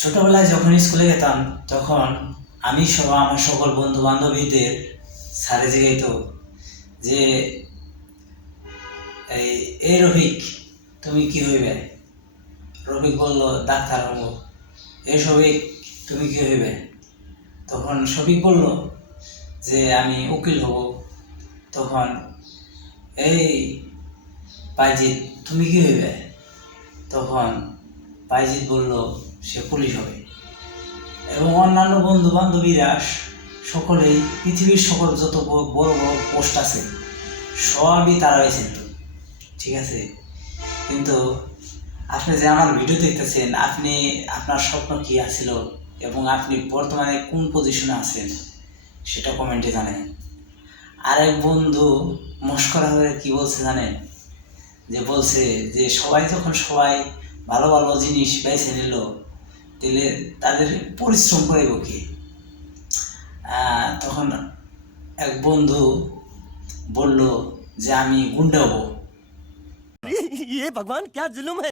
ছোটবেলায় যখন স্কুলে যেতাম তখন আমি সহ আমার সকল বন্ধু বান্ধবীদের স্যারে জিজ্ঞাসা যে এই এই রফিক, তুমি কি হইবে? রফিক বলল ডাক্তার হব। এই শফিক, তুমি কি হইবে? তখন শফিক বলল যে আমি উকিল হব। তখন এই বাইজিৎ, তুমি কি হইবে? তখন বাইজিৎ বলল সে পুলিশ হবে। এবং অন্যান্য বন্ধু বান্ধবীরা সকলেই পৃথিবীর সকল যত বড় বড় পোস্ট আছে সবই তারা হয়েছেন, ঠিক আছে। কিন্তু আপনি যে আমার ভিডিও দেখতেছেন, আপনি আপনার স্বপ্ন কি আছিল এবং আপনি বর্তমানে কোন পজিশনে আছেন সেটা কমেন্টে জানেন। আরেক বন্ধু মস্করা হয়ে কি বলছে জানেন? যে বলছে যে সবাই যখন সবাই ভালো ভালো জিনিস বেছে নিল, তাহলে তাদের পরিশ্রম করে কে? তখন এক বন্ধু বলল যে আমি গুন্ডা হব। ये भगवान क्या जुल्म है।